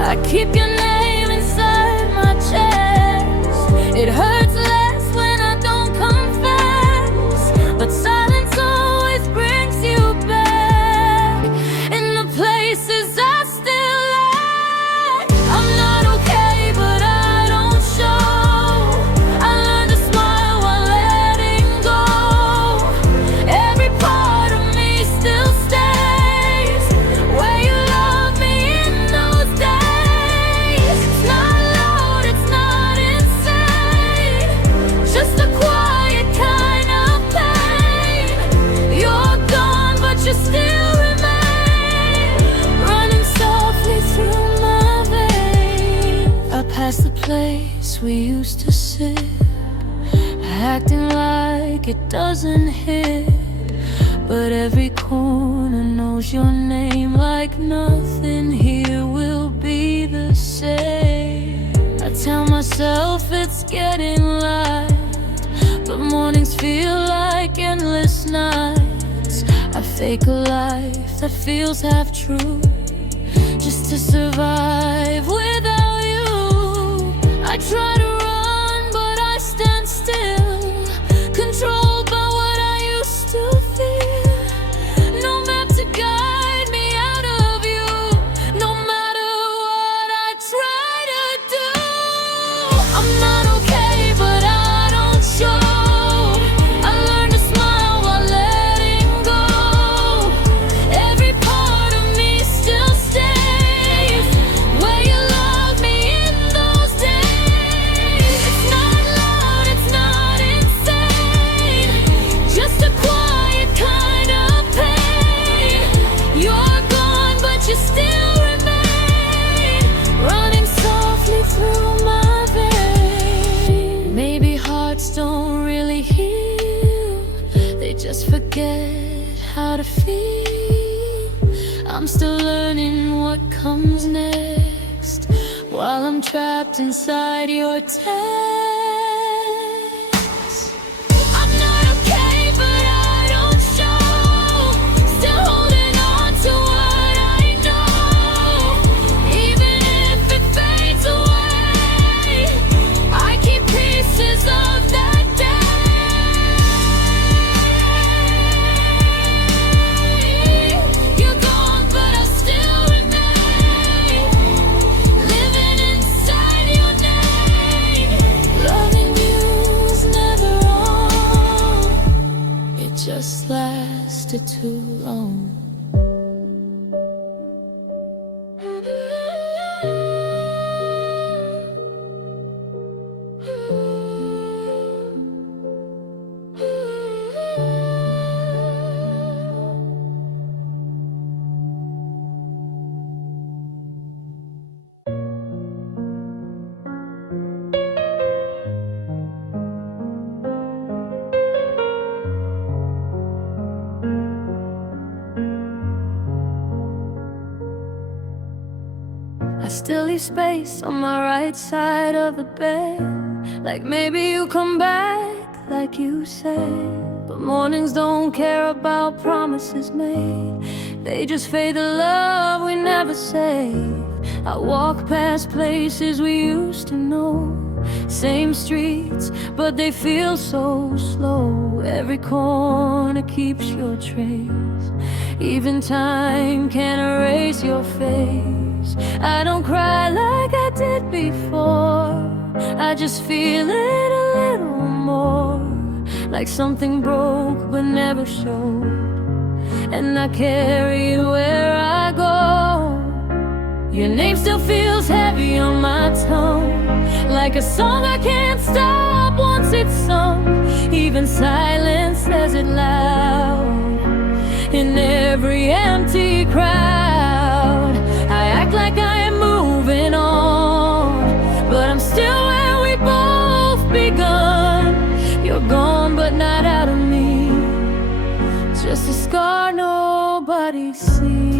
I keep your name inside my chest. It hurts less when I don't confess, but silence always brings you back in the places I still lack. I'm not okay, but I don't show. I learned to smile while letting go. Every part of me still stays where you love me in those days. It's not loud, it's not insane, just a quiet kind of pain. You're gone, but you still remain, running softly through my veins. I pass the place we used to sit, acting like it doesn't hit, but every corner knows your name, like nothing here will be the same. I tell myself it's getting light, but mornings feel like endless nights. I fake a life that feels half true, just to survive without you. I try to run, but I stand still, controlled by what I used to feel. No map to guide me out of you, no matter what I try to do. I'm not okay, but I don't show. I learned to smile while letting go. Every part of me still stays where you love me in those days. It's not loud, it's not insane, just a quiet kind of pain. You're gone, but you still remain, running softly through my veins. Maybe hearts don't really heal, they just forget how to feel. I'm still learning what comes next, while I'm trapped inside your text. I'm not okay, but I don't show. Still holding on to what I know, even if it fades away. I keep pieces of that day. You're gone, but I still remain, living inside your name. Loving you's never wrong, it just lasted too long. I still leave space on my right side of the bed, like maybe you come back like you said. But mornings don't care about promises made, they just fade the love we never save. I walk past places we used to know, same streets, but they feel so slow. Every corner keeps your trace, even time can't erase your face. I don't cry like I did before, I just feel it a little more, like something broke but never showed, and I carry it where I go. Your name still feels heavy on my tongue, like a song I can't stop once it's sung. Even silence says it loud in every empty crowd. I act like I am moving on, but I'm still where we both begun. You're gone but not out of me, just a scar nobody sees.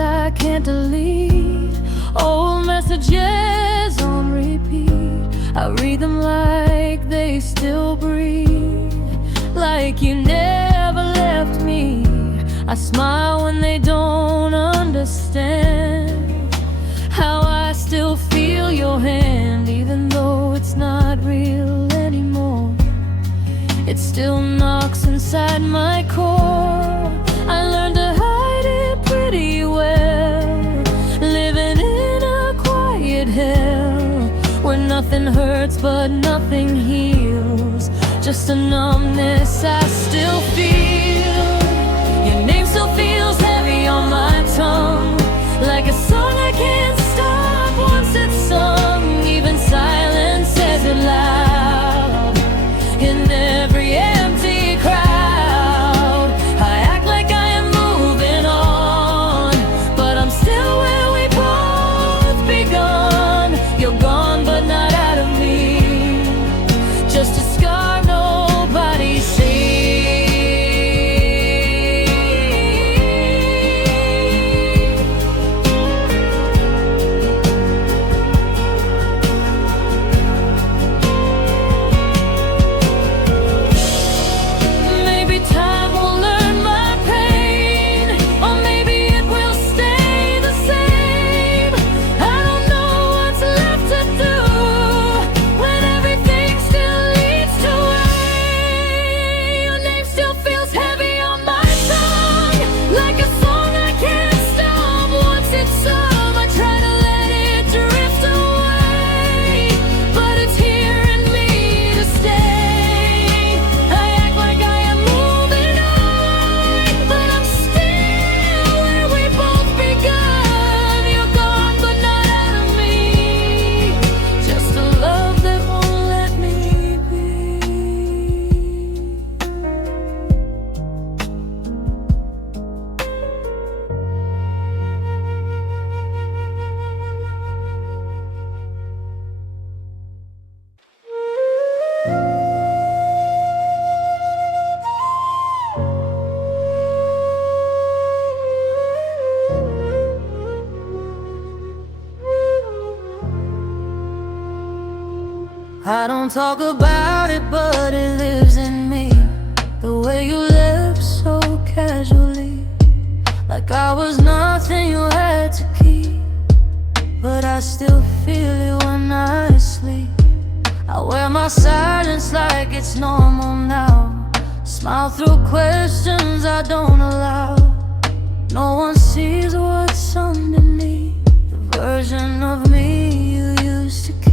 I can't delete old messages on repeat. I read them like they still breathe, like you never left me. I smile when they don't understand how I still feel your hand, even though it's not real anymore. It still knocks inside my core. I learned to hide it pretty well, living in a quiet hell where nothing hurts but nothing heals, just a numbness I still feel. Your name still feels heavy on my tongue, like a song I can't stop once it's sung. Even silence says it loud in every empty crowd. I don't talk about it, but it lives in me. The way you left so casually, like I was nothing you had to keep, but I still feel it when I sleep. I wear my silence like it's normal now, smile through questions I don't allow. No one sees what's underneath, the version of me you used to keep.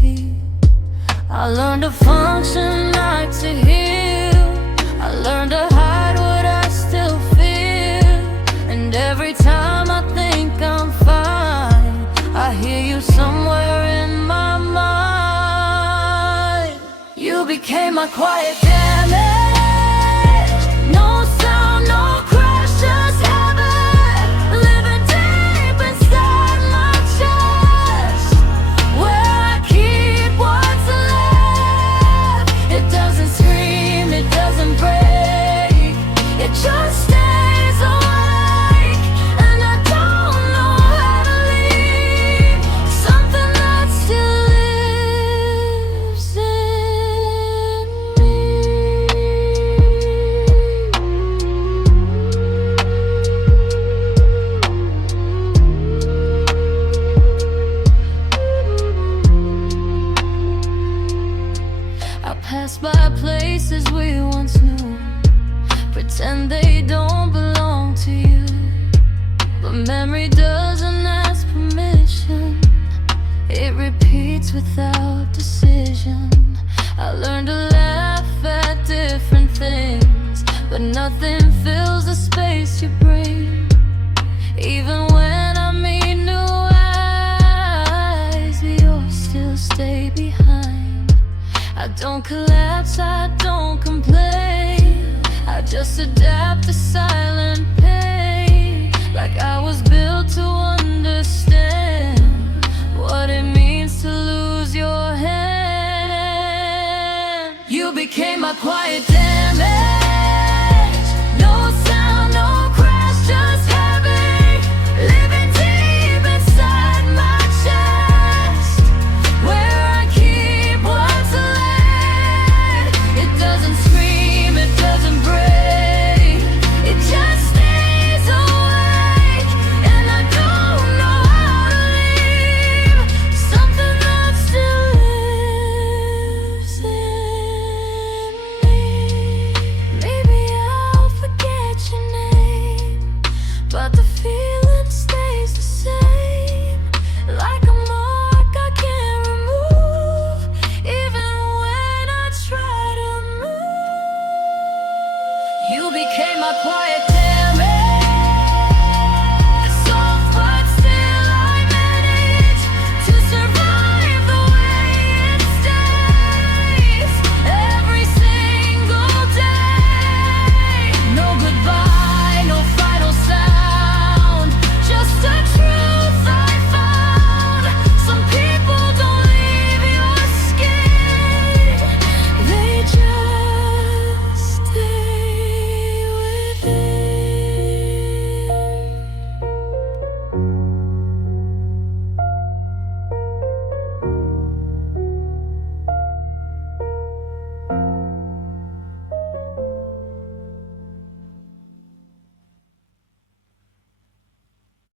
I learned to function, not to heal. I learned to hide what I still feel. And every time I think I'm fine, I hear you somewhere in my mind. You became my quiet damage. No sound, no crash, just habit, living deep inside my chest. memory doesn't ask permission, it repeats without decision. I learned to laugh at different things, but nothing fills the space you bring. Even when I meet new eyes, yours still stay behind. I don't collapse, I don't complain, I just adapt to silent pain. Like I was built to understand what it means to lose your hand. You became my quiet